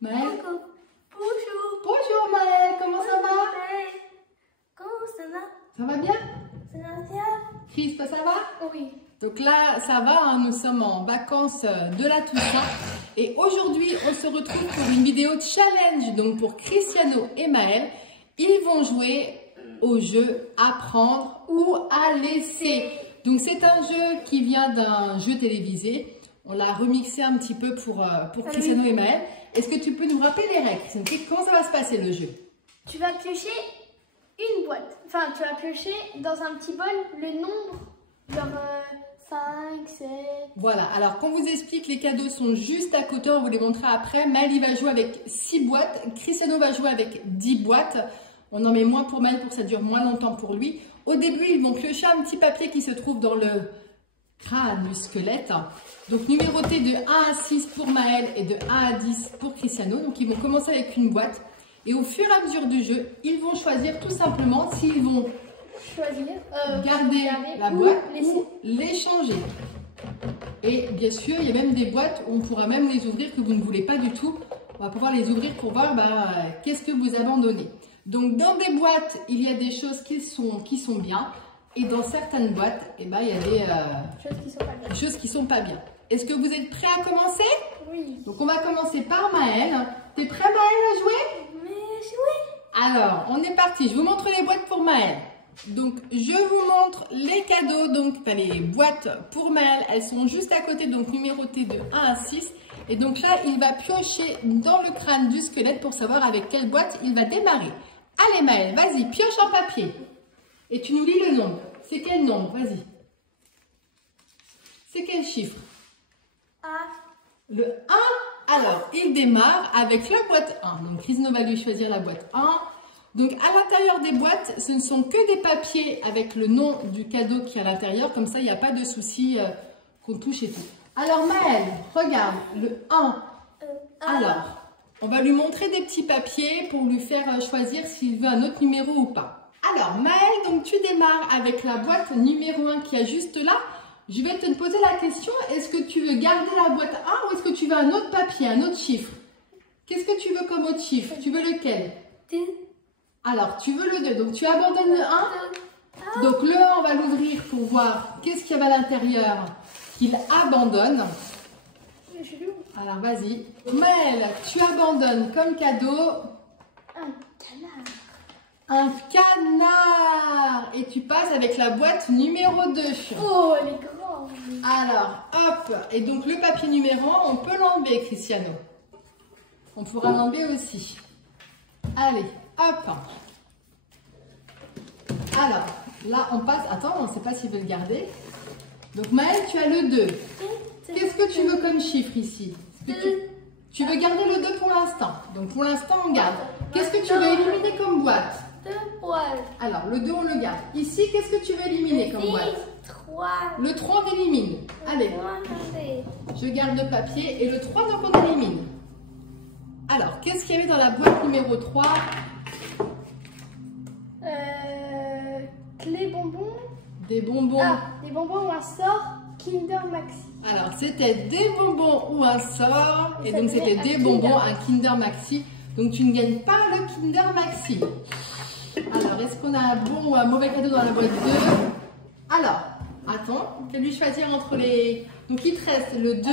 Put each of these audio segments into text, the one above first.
Maëlle? Bonjour. Bonjour Maëlle, comment ça va? Comment ça va? Ça va bien? Ça va bien? Chris, toi ça va? Oui. Donc là, ça va, hein, nous sommes en vacances de la Toussaint. Et aujourd'hui, on se retrouve pour une vidéo challenge. Donc pour Cristiano et Maëlle, ils vont jouer au jeu Apprendre ou à laisser. Donc c'est un jeu qui vient d'un jeu télévisé. On l'a remixé un petit peu pour Cristiano et Maëlle. Est-ce que tu peux nous rappeler les règles, Cristiano? Comment ça va se passer le jeu? Tu vas piocher une boîte. Enfin, tu vas piocher dans un petit bol le nombre, genre 5, 7... Voilà, alors qu'on vous explique, les cadeaux sont juste à côté, on vous les montrera après. Maëlle, il va jouer avec 6 boîtes, Cristiano va jouer avec 10 boîtes. On en met moins pour Maëlle pour que ça dure moins longtemps pour lui. Au début, ils vont piocher un petit papier qui se trouve dans le crâne du squelette. Donc numéroté de 1 à 6 pour Maëlle et de 1 à 10 pour Cristiano. Donc ils vont commencer avec une boîte. Et au fur et à mesure du jeu, ils vont choisir tout simplement s'ils vont garder la boîte ou l'échanger. Et bien sûr, il y a même des boîtes où on pourra même les ouvrir que vous ne voulez pas du tout. On va pouvoir les ouvrir pour voir qu'est-ce que vous abandonnez. Donc dans des boîtes, il y a des choses qui sont bien. Et dans certaines boîtes, il y a des choses qui sont pas bien. Est-ce que vous êtes prêts à commencer? Oui. Donc on va commencer par Maëlle. T'es prêt Maëlle à jouer? Mais jouer. Alors, on est parti. Je vous montre les boîtes pour Maëlle. Donc, je vous montre les cadeaux. Donc, les boîtes pour Maëlle, elles sont juste à côté, donc numérotées de 1 à 6. Et donc là, il va piocher dans le crâne du squelette pour savoir avec quelle boîte il va démarrer. Allez Maëlle, vas-y, pioche en papier. Et tu nous lis le nombre. C'est quel nombre? Vas-y. C'est quel chiffre? Le 1. Alors, il démarre avec la boîte 1. Donc, Cristiano va lui choisir la boîte 1. Donc, à l'intérieur des boîtes, ce ne sont que des papiers avec le nom du cadeau qui est à l'intérieur. Comme ça, il n'y a pas de souci qu'on touche et tout. Alors, Maëlle, regarde, le 1. Alors, on va lui montrer des petits papiers pour lui faire choisir s'il veut un autre numéro ou pas. Alors, Maëlle, donc tu démarres avec la boîte numéro 1 qui est juste là. Je vais te poser la question, est-ce que tu veux garder la boîte 1 ou est-ce que tu veux un autre papier, un autre chiffre? Qu'est-ce que tu veux comme autre chiffre? Tu veux lequel? 2. Alors, tu veux le 2, donc tu abandonnes le 1. Donc le 1, on va l'ouvrir pour voir qu'est-ce qu'il y a à l'intérieur qu'il abandonne. Alors, vas-y. Maëlle, tu abandonnes comme cadeau Un canard. un canard. Et tu passes avec la boîte numéro 2. Oh, elle est grande. Alors, hop. Et donc, le papier numéro 1, on peut l'enlever, Cristiano. On pourra l'enlever aussi. Allez, hop. Alors, là, on passe. Attends, on ne sait pas s'il veut le garder. Donc, Maëlle, tu as le 2. Qu'est-ce que tu veux comme chiffre ici? Tu veux garder le 2 pour l'instant. Donc, pour l'instant, on garde. Qu'est-ce que tu veux éliminer comme boîte? 2 boîtes. Alors, le 2, on le garde. Ici, qu'est-ce que tu veux éliminer comme boîte? 3. Le 3, on élimine. Allez, je garde le papier. Et le 3, donc on élimine. Alors, qu'est-ce qu'il y avait dans la boîte numéro 3? Clé bonbons. Des bonbons. Ah, des bonbons ou un sort Kinder Maxi. Alors, c'était des bonbons ou un sort. Et donc, c'était des bonbons, un Kinder Maxi. Donc, tu ne gagnes pas le Kinder Maxi. Alors, est-ce qu'on a un bon ou un mauvais cadeau dans la boîte 2? Alors, attends, tu vas lui choisir entre les... Donc, il te reste le 2,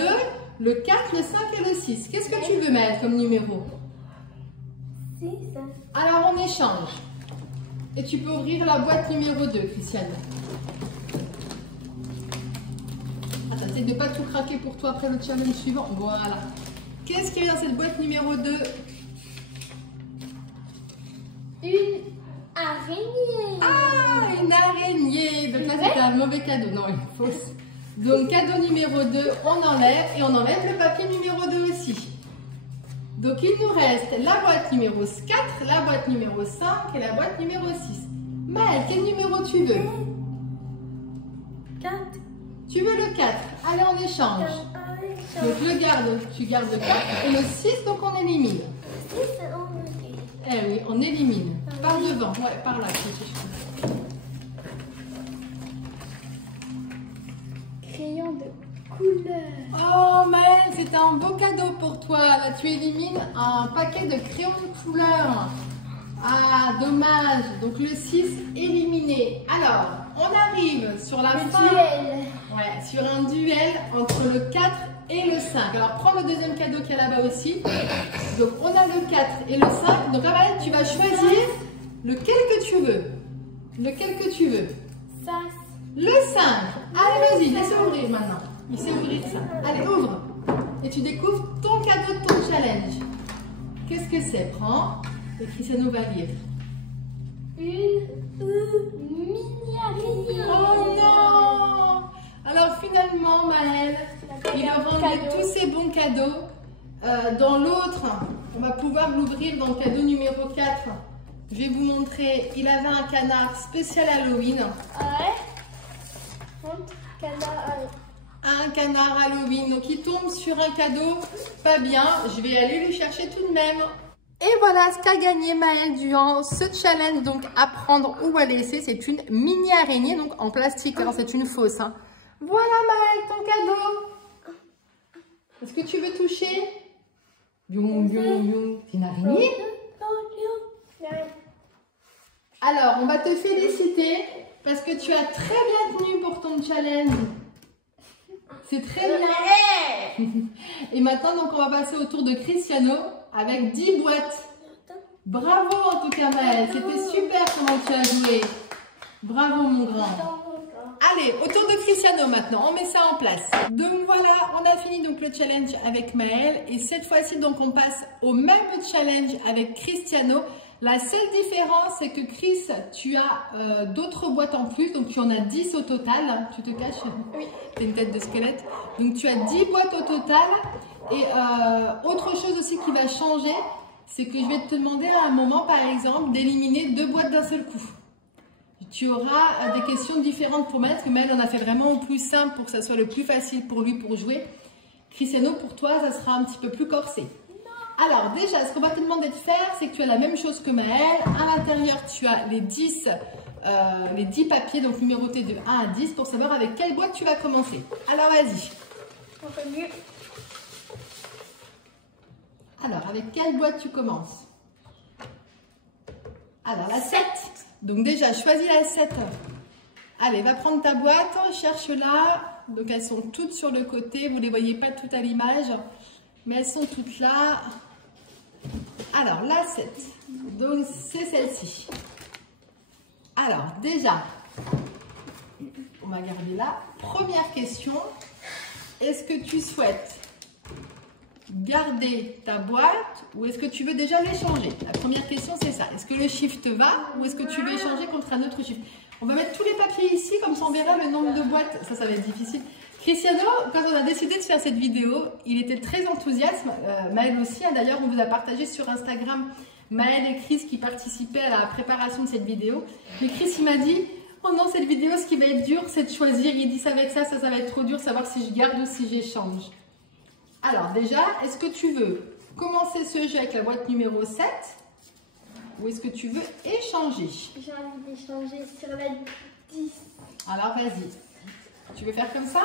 le 4, le 5 et le 6. Qu'est-ce que tu veux mettre comme numéro? 6. Alors, on échange. Et tu peux ouvrir la boîte numéro 2, Cristiano. Attends, essaye de ne pas tout craquer pour toi après le challenge suivant. Voilà. Qu'est-ce qu'il y a dans cette boîte numéro 2? Une araignée. Ah, une araignée. Donc là, c'était un mauvais cadeau. Non, une fausse. Donc, cadeau numéro 2, on enlève. Et on enlève le papier numéro 2 aussi. Donc, il nous reste la boîte numéro 4, la boîte numéro 5 et la boîte numéro 6. Maëlle, quel numéro tu veux? 4. Tu veux le 4. Allez, on échange. Donc, tu gardes le 4. Et le 6, donc on élimine. Eh oui, on élimine. Par devant, ouais, par là. Crayon de couleurs. Oh Maëlle, c'est un beau cadeau pour toi. Là, tu élimines un paquet de crayons de couleur. Ah, dommage. Donc le 6 éliminé. Alors, on arrive sur la fin. Duel. Ouais, sur un duel entre le 4 et le 5. Alors, prends le deuxième cadeau qu'il y a là-bas aussi. Donc, on a le 4 et le 5. Donc là, Maëlle, tu vas choisir lequel que tu veux. Lequel que tu veux. Ça. Le 5. Allez, vas-y, laisse ouvrir maintenant. Il sait ouvrir ça. Allez, ouvre. Et tu découvres ton cadeau de ton challenge. Qu'est-ce que c'est? Prends. Et Cristiano va lire. Une mini araignée. Oh non! Alors finalement, Maëlle, il a rangé tous ses bons cadeaux. Dans l'autre, on va pouvoir l'ouvrir dans le cadeau numéro 4. Je vais vous montrer. Il avait un canard spécial Halloween. Ouais. Canard. Un canard Halloween. Donc il tombe sur un cadeau pas bien. Je vais aller le chercher tout de même. Et voilà ce qu'a gagné Maëlle durant ce challenge. Donc apprendre où à laisser. C'est une mini araignée donc en plastique. Alors c'est une fausse. Hein. Voilà Maëlle, ton cadeau. Est-ce que tu veux toucher? Youm, youm, youm. C'est une araignée? Alors, on va te féliciter parce que tu as très bien tenu pour ton challenge. C'est très bien. Et maintenant, donc, on va passer au tour de Cristiano avec 10 boîtes. Bravo en tout cas Maëlle, c'était super comment tu as joué. Bravo mon grand. Allez, au tour de Cristiano maintenant, on met ça en place. Donc voilà, on a fini donc le challenge avec Maëlle et cette fois-ci donc on passe au même challenge avec Cristiano. La seule différence c'est que Chris, tu as d'autres boîtes en plus, donc tu en as 10 au total. Tu te caches? Oui. Tu as une tête de squelette. Donc tu as 10 boîtes au total et autre chose aussi qui va changer, c'est que je vais te demander à un moment par exemple d'éliminer 2 boîtes d'un seul coup. Tu auras des questions différentes pour Maëlle, parce que Maëlle en a fait vraiment au plus simple pour que ça soit le plus facile pour lui pour jouer. Cristiano, pour toi, ça sera un petit peu plus corsé. Alors déjà, ce qu'on va te demander de faire, c'est que tu as la même chose que Maëlle. À l'intérieur, tu as les 10 papiers, donc numérotés de 1 à 10, pour savoir avec quelle boîte tu vas commencer. Alors vas-y. On fait mieux. Alors, avec quelle boîte tu commences? Alors, la 7. Donc déjà, choisis la 7. Allez, va prendre ta boîte, cherche-la. Donc elles sont toutes sur le côté, vous ne les voyez pas toutes à l'image, mais elles sont toutes là. Alors, la 7. Donc c'est celle-ci. Alors déjà, on va garder là. Première question, est-ce que tu souhaites garder ta boîte ou est-ce que tu veux déjà l'échanger? La première question c'est ça, est-ce que le chiffre te va ou est-ce que tu veux échanger contre un autre chiffre? On va mettre tous les papiers ici, comme ça on verra le nombre de boîtes, ça va être difficile. Cristiano, quand on a décidé de faire cette vidéo, il était très enthousiaste, Maëlle aussi, hein, d'ailleurs on vous a partagé sur Instagram Maëlle et Chris qui participaient à la préparation de cette vidéo. Mais Chris il m'a dit, oh non cette vidéo ce qui va être dur c'est de choisir, il dit ça va être ça va être trop dur, savoir si je garde ou si j'échange. Alors déjà, est-ce que tu veux commencer ce jeu avec la boîte numéro 7 ou est-ce que tu veux échanger? J'ai envie d'échanger sur la 10. Alors vas-y. Tu veux faire comme ça?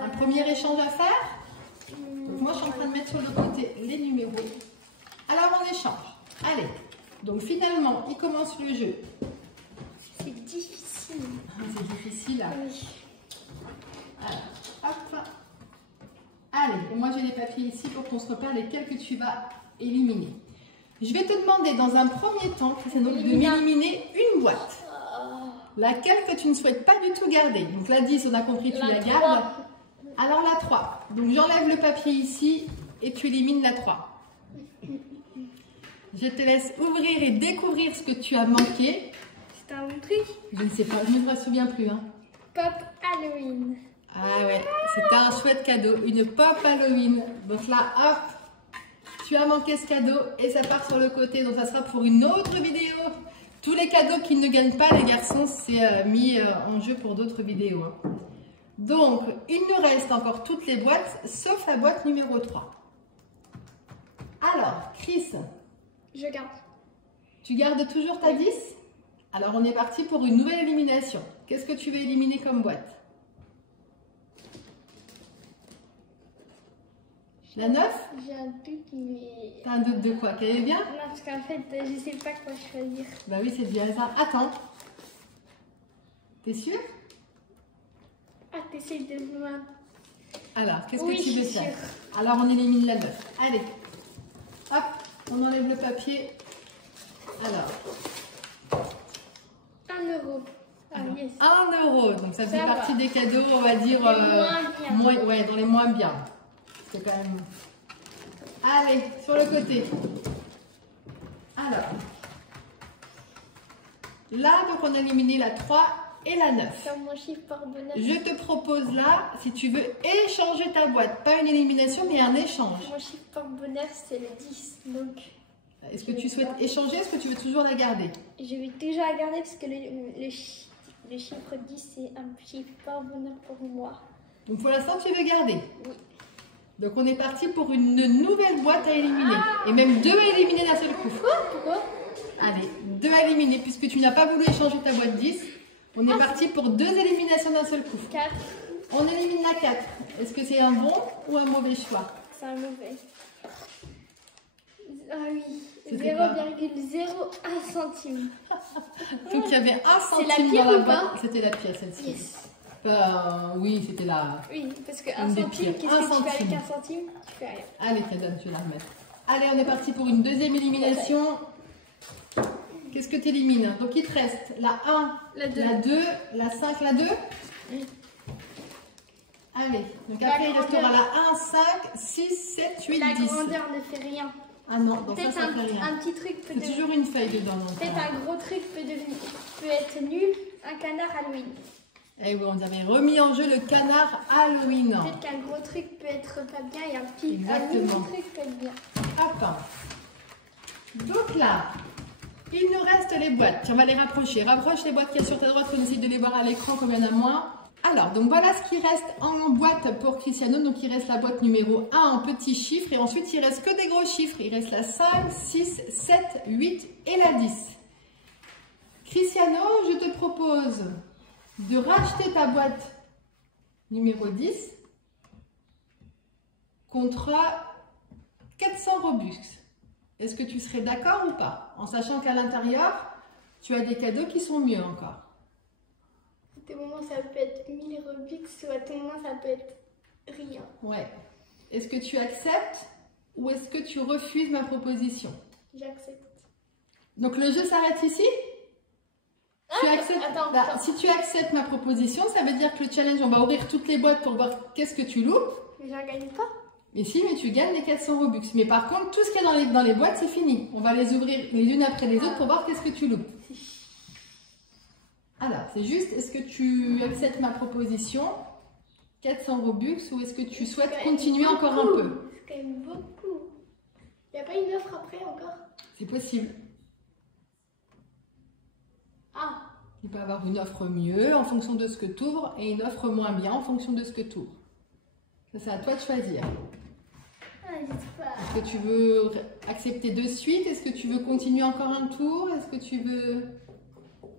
Un premier échange à faire? Donc moi je suis en train de mettre sur le côté les numéros. Alors on échange. Allez. Donc finalement, il commence le jeu. C'est difficile. C'est difficile. Oui. Alors, hop. Allez, et moi j'ai les papiers ici pour qu'on se repère lesquels que tu vas éliminer. Je vais te demander dans un premier temps, Cristiano, de m'éliminer une boîte. Laquelle que tu ne souhaites pas du tout garder. Donc la 10, on a compris, tu la gardes. Alors la 3. Donc j'enlève le papier ici et tu élimines la 3. Je te laisse ouvrir et découvrir ce que tu as manqué. C'est un bon truc. Je ne sais pas, je ne me souviens plus. Hein. Pop Halloween. Ah ouais, c'était un chouette cadeau, une pop Halloween. Donc là, hop, tu as manqué ce cadeau et ça part sur le côté. Donc ça sera pour une autre vidéo. Tous les cadeaux qui ne gagnent pas, les garçons, c'est mis en jeu pour d'autres vidéos. Hein. Donc, il nous reste encore toutes les boîtes, sauf la boîte numéro 3. Alors, Chris. Je garde. Tu gardes toujours ta 10? Alors, on est parti pour une nouvelle élimination. Qu'est-ce que tu veux éliminer comme boîte? La 9? J'ai un doute, mais... T'as un doute de quoi? Qu'elle est bien? Non, parce qu'en fait, je sais pas quoi choisir. Bah oui, c'est du hasard. Attends. T'es sûr? Ah, t'essayes de me... Alors, qu'est-ce Oui, que tu je veux suis faire? sûre. Alors, on élimine la 9. Allez. Hop, on enlève le papier. Alors, 1 euro. Ah, yes. 1 euro. Donc, ça fait Ça va. partie des cadeaux, on va dire... Les moins bien. ouais, dans les moins bien. C'est quand même... Allez, sur le côté. Alors. Là, donc, on a éliminé la 3 et la 9. Comme mon chiffre par bonheur. Je te propose là, si tu veux échanger ta boîte, pas une élimination, mais un échange. Mon chiffre par bonheur, c'est le 10. Donc, Est-ce que tu souhaites échanger? Est-ce que tu veux toujours la garder? je vais toujours la garder parce que le chiffre 10, c'est un chiffre par bonheur pour moi. Donc pour l'instant, tu veux garder. Oui. Donc on est parti pour une nouvelle boîte à éliminer. Et même 2 à éliminer d'un seul coup. Pourquoi? Allez, 2 à éliminer. Puisque tu n'as pas voulu échanger ta boîte 10, on est parti pour 2 éliminations d'un seul coup. 4. On élimine la 4. Est-ce que c'est un bon ou un mauvais choix? C'est un mauvais. Ah oui. C'était quoi? 0,01 centime. Donc il y avait 1 C'est la centime pire dans la ou pas? boîte. C'était la pire celle-ci. Yes. Oui, c'était la... Oui, parce que Une 1 des centime, pires. qu'est-ce Un que tu fais centime. avec 1 centime? Tu fais rien. Allez, Kadam, tu vas la remettre. Allez, on est parti pour une deuxième élimination. Qu'est-ce que tu élimines? Donc, il te reste la 1, La 2. la 2, la 5, la 2. Oui. Allez, donc La après, il restera grandeur. la 1, 5, 6, 7, 8, La 10. grandeur ne fait rien. Ah non, donc ça, Peut-être ça fait rien. un petit truc peut C'est devenir. toujours une feuille dedans. Donc, Peut-être un gros truc peut être nul. Un canard Halloween. Eh oui, on avait remis en jeu le canard Halloween. Peut-être qu'un gros truc peut être pas bien et un petit Exactement. truc peut être bien. Hop. Donc là, il nous reste les boîtes. Tiens, on va les rapprocher. Rapproche les boîtes qu'il y a sur ta droite. On essaie de les voir à l'écran comme il y en a moins. Alors, donc voilà ce qui reste en boîte pour Cristiano. Donc, il reste la boîte numéro 1 en petits chiffres. Et ensuite, il reste que des gros chiffres. Il reste la 5, 6, 7, 8 et la 10. Cristiano, je te propose de racheter ta boîte numéro 10 contre 400 Robux. Est-ce que tu serais d'accord ou pas? En sachant qu'à l'intérieur, tu as des cadeaux qui sont mieux encore. À tout moment, ça peut être 1000 Robux ou à tout moment, ça peut être rien. Ouais. Est-ce que tu acceptes ou est-ce que tu refuses ma proposition? J'accepte. Donc le jeu s'arrête ici? Tu acceptes... attends, Bah, attends. si tu acceptes ma proposition, ça veut dire que le challenge, on va ouvrir toutes les boîtes pour voir qu'est-ce que tu loupes. Mais j'en gagne pas. Et si, mais tu gagnes les 400 Robux. Mais par contre, tout ce qu'il y a dans les boîtes, c'est fini. On va les ouvrir les unes après les autres pour voir qu'est-ce que tu loupes. Alors, c'est juste, est-ce que tu acceptes ma proposition, 400 Robux, ou est-ce que tu souhaites continuer encore un peu? C'est quand même beaucoup. Il n'y a pas une offre après encore? C'est possible. Ah, Il peut y avoir une offre mieux en fonction de ce que tu ouvres et une offre moins bien en fonction de ce que tu ouvres. Ça, c'est à toi de choisir. je sais pas. Est-ce que tu veux accepter de suite? Est-ce que tu veux continuer encore un tour? Est-ce que tu veux...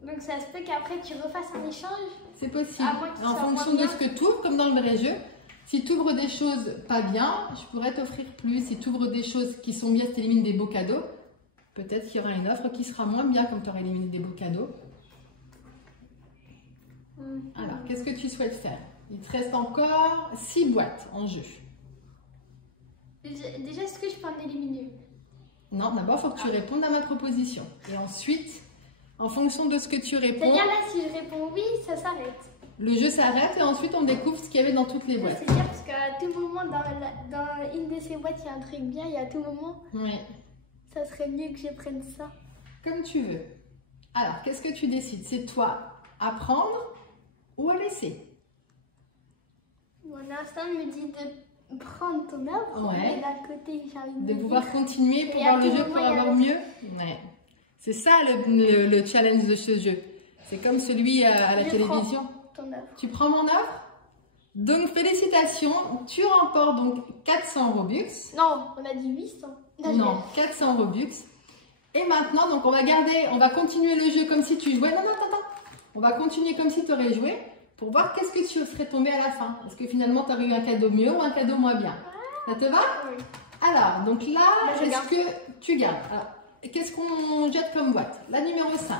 Donc ça se peut qu'après tu refasses un échange? C'est possible. À moins qu'il En soit fonction moins de bien. ce que tu ouvres, comme dans le vrai jeu. Si tu ouvres des choses pas bien, je pourrais t'offrir plus. Si tu ouvres des choses qui sont bien, si tu élimines des beaux cadeaux, peut-être qu'il y aura une offre qui sera moins bien comme tu auras éliminé des beaux cadeaux. Alors, qu'est-ce que tu souhaites faire? Il te reste encore 6 boîtes en jeu. Déjà, est-ce que je peux en éliminer? Non, d'abord, il faut que tu répondes à ma proposition. Et ensuite, en fonction de ce que tu réponds, C'est-à-dire là, si je réponds oui, ça s'arrête. le jeu s'arrête et ensuite on découvre ce qu'il y avait dans toutes les boîtes. C'est-à-dire parce qu'à tout moment, dans une de ces boîtes, il y a un truc bien et à tout moment, Oui, ça serait mieux que je prenne ça. comme tu veux. Alors, qu'est-ce que tu décides? C'est toi à prendre ou à laisser? Mon instinct me dit de prendre ton offre, Ouais. mais d'un côté, j'ai envie De me pouvoir dire, continuer pour Et à voir le tout jeu, moment, pour il y a avoir la- mieux. Ouais. C'est ça le challenge de ce jeu. C'est comme celui à la Je télévision. ton offre. Tu prends mon offre? Donc félicitations, tu remportes donc 400 Robux. Non, on a dit 800. Non, 400 Robux. Et maintenant, donc on va continuer le jeu comme si tu jouais. Non, attends. On va continuer comme si tu aurais joué pour voir qu'est-ce que tu serais tombé à la fin. Est-ce que finalement tu aurais eu un cadeau mieux ou un cadeau moins bien? Ça te va? Oui. Alors, donc là, je est-ce garde. que tu gardes? Alors, qu'est-ce qu'on jette comme boîte? La numéro 5.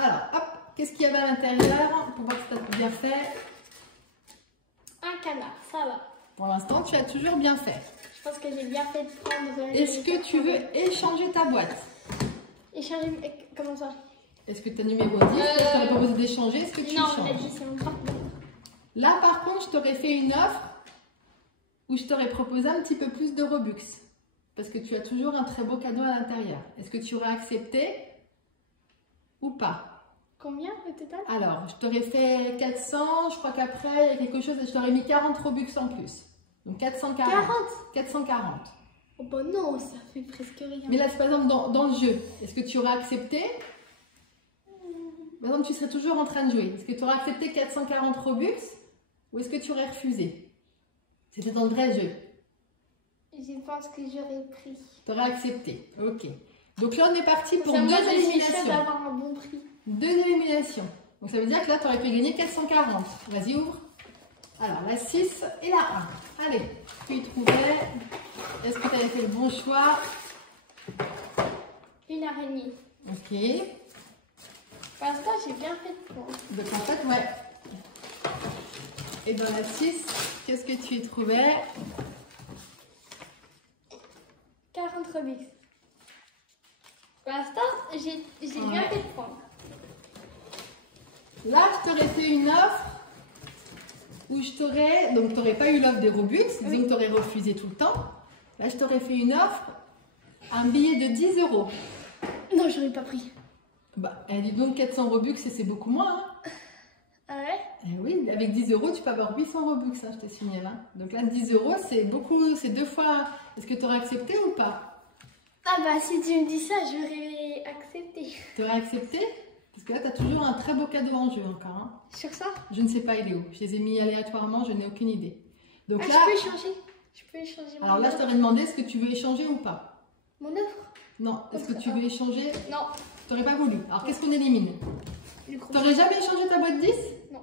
Alors, hop, qu'est-ce qu'il y avait à l'intérieur pour voir si tu as bien fait? Un canard, ça va. Pour l'instant, tu as toujours bien fait. Je pense que j'ai bien fait de prendre. Est-ce que tu veux échanger ta boîte? Échanger. Comment ça? Est-ce que tu as numéro 10? Je t'aurais proposé d'échanger. Est-ce que tu Non, changes? la 10, c'est mon partenaire. Là, par contre, je t'aurais fait une offre où je t'aurais proposé un petit peu plus de Robux. Parce que tu as toujours un très beau cadeau à l'intérieur. Est-ce que tu aurais accepté ou pas? Combien au total? Alors, je t'aurais fait 400. Je crois qu'après, il y a quelque chose. Je t'aurais mis 40 Robux en plus. Donc 440. 440. Oh bah non, ça fait presque rien. Mais là, c'est par exemple dans le jeu. Est-ce que tu aurais accepté? Par exemple, tu serais toujours en train de jouer. Est-ce que tu aurais accepté 440 Robux ou est-ce que tu aurais refusé? C'était dans le vrai jeu. Je pense que j'aurais pris. Tu aurais accepté. Ok. Donc là, on est parti pour Ça, moi, deux je suis sûre éliminations. d'avoir un bon prix. Deux éliminations. Donc ça veut dire que là, tu aurais pu gagner 440. Vas-y, ouvre. Alors, la 6 et la 1. Allez, tu y trouvais. Est-ce que tu avais fait le bon choix? Une araignée. Ok. Pour l'instant, j'ai bien fait de prendre. Donc en fait, ouais. Et dans la 6, qu'est-ce que tu y trouvais? 40 Robux. Pour l'instant, j'ai bien fait de prendre. Là, je t'aurais fait une offre où je t'aurais... Donc, tu n'aurais pas eu l'offre des Robux, disons que tu aurais refusé tout le temps. Là, je t'aurais fait une offre, un billet de 10 €. Non, j'aurais pas pris. Bah, dis donc 400 Robux, c'est beaucoup moins. Hein. Ah ouais? Eh oui, avec 10 €, tu peux avoir 800 Robux, hein, je te signale. Hein. Donc là, 10 €, c'est beaucoup, c'est 2 fois. Est-ce que tu aurais accepté ou pas? Ah bah, si tu me dis ça, j'aurais accepté. Tu aurais accepté? Parce que là, tu as toujours un très beau cadeau en jeu encore. Hein. Sur ça? Je ne sais pas, il est où. Je les ai mis aléatoirement, je n'ai aucune idée. Donc Ah, là, je peux échanger. Je peux échanger mon alors là, je offre. t'aurais demandé est-ce que tu veux échanger ou pas? Mon offre? Non, est-ce que tu veux échanger? Non. Tu n'aurais pas voulu. Alors qu'est-ce qu'on élimine? Le gros. Tu n'aurais jamais échangé ta boîte 10? Non.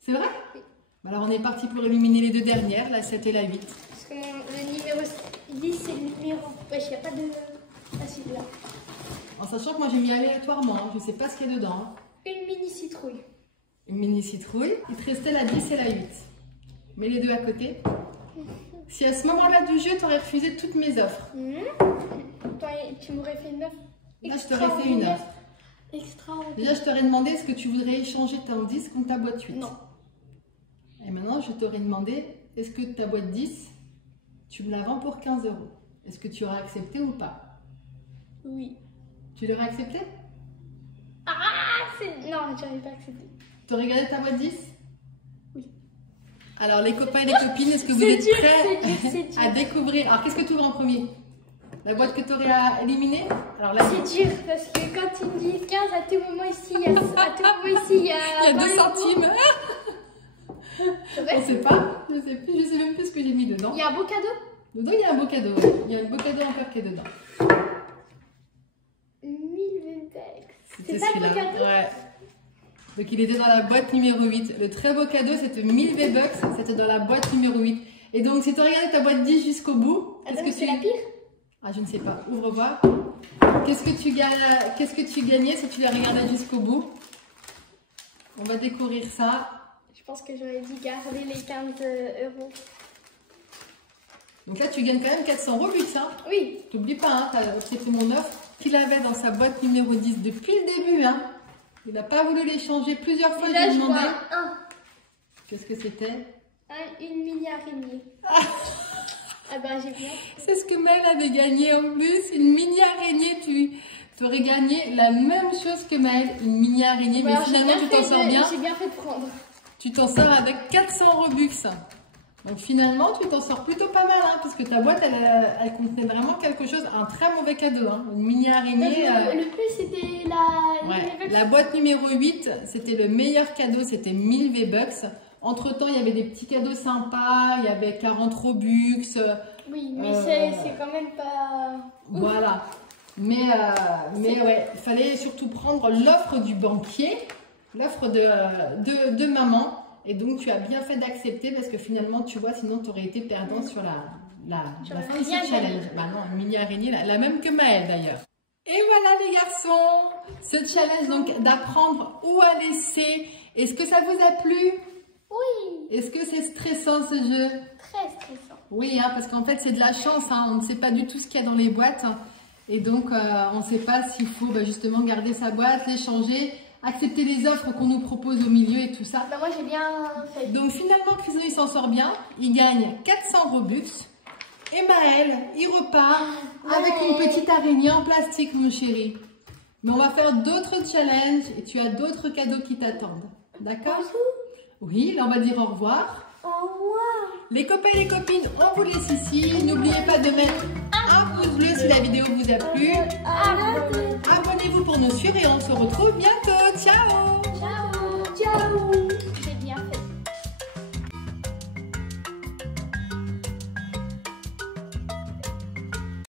C'est vrai? Oui. Alors on est parti pour éliminer les deux dernières, la 7 et la 8. Parce que le numéro 10, c'est le numéro. Wesh, il n'y a pas de. Ah, celui-là. En sachant que moi j'ai mis aléatoirement, hein. Je ne sais pas ce qu'il y a dedans. Hein. Une mini citrouille. Une mini citrouille. Il te restait la 10 et la 8. Mets les deux à côté. Si à ce moment-là du jeu, tu aurais refusé toutes mes offres. Toi, tu m'aurais fait une offre. Là, je t'aurais fait une offre. Extraordinaire. Déjà, je t'aurais demandé est-ce que tu voudrais échanger ta 10 contre ta boîte 8. Non. Et maintenant, je t'aurais demandé est-ce que ta boîte 10, tu me la vends pour 15 €. Est-ce que tu aurais accepté ou pas? Oui. Tu l'aurais accepté? Ah, c'est. Non, j'aurais pas accepté. Tu aurais gardé ta boîte 10? Oui. Alors, les copains et les copines, est-ce que vous C'est êtes dur, prêts c'est dur. à découvrir? Alors, qu'est-ce que tu ouvres en premier? La boîte que tu aurais à éliminer? Alors là, C'est dur parce que quand ils me disent 15, à tout moment ici, il y a. À tout moment ici, il y a. il y a 2 centimes. C'est vrai? On sait pas, je sais plus, je sais même plus ce que j'ai mis dedans. Il y a un beau cadeau? Dedans, il y a un beau cadeau. Ouais. Il y a un beau cadeau encore qui est dedans. 1000 Webex. C'était C'est ça le beau celui-là. cadeau? Ouais. Donc il était dans la boîte numéro 8. Le très beau cadeau, c'était 1000 V-Bucks. C'était dans la boîte numéro 8. Et donc, si tu regardais ta boîte 10 jusqu'au bout, Attends, c'est la pire? Ah, je ne sais pas. Ouvre voir. Qu'est-ce que tu gagnais si tu la regardais jusqu'au bout? On va découvrir ça. Je pense que j'aurais dû garder les 15 €. Donc là, tu gagnes quand même 400 Robux. Hein. Oui. T'oublies pas, hein, c'était mon offre qu'il avait dans sa boîte numéro 10 depuis le début. Hein. Il n'a pas voulu l'échanger plusieurs fois. Là, Je lui ai je demandé. vois un. Qu'est-ce que c'était? Une mini araignée. Ah bah j'ai bien. C'est ce que Maëlle avait gagné en plus. Une mini araignée. Tu aurais gagné la même chose que Maëlle. Une mini araignée. Mais Alors, finalement, tu t'en sors bien. J'ai bien fait de prendre. Tu t'en sors avec 400 Robux. Donc finalement, tu t'en sors plutôt pas mal, hein, parce que ta boîte, elle contenait vraiment quelque chose, un très mauvais cadeau, hein, une mini araignée. Le plus, c'était la... Ouais, la boîte numéro 8, c'était le meilleur cadeau, c'était 1000 V-Bucks. Entre temps, il y avait des petits cadeaux sympas, il y avait 40 Robux. Oui, mais c'est quand même pas... Voilà. Mais ouais, il fallait surtout prendre l'offre du banquier, l'offre de maman. Et donc, tu as bien fait d'accepter parce que finalement, tu vois, sinon, tu aurais été perdant sur la fin de ce challenge. Bah non, une mini araignée, la même que Maëlle d'ailleurs. Et voilà les garçons, ce challenge donc d'apprendre où à laisser. Est-ce que ça vous a plu? Oui. Est-ce que c'est stressant ce jeu? Très stressant. Oui, hein, parce qu'en fait c'est de la chance, hein, on ne sait pas du tout ce qu'il y a dans les boîtes. Hein, et donc on ne sait pas s'il faut justement garder sa boîte, les changer, accepter les offres qu'on nous propose au milieu et tout ça. Bah, moi j'ai bien fait. Donc finalement Chryso il s'en sort bien, il gagne 400 Robux. Et Maëlle, il repart avec une petite araignée en plastique, mon chéri. Mais on va faire d'autres challenges et tu as d'autres cadeaux qui t'attendent. D'accord? Oui, là on va dire au revoir. Au revoir. Les copains et les copines, on vous laisse ici. N'oubliez pas de mettre un pouce bleu si la vidéo vous a plu. Abonnez-vous pour nous suivre et on se retrouve bientôt. Ciao! Ciao. Ciao.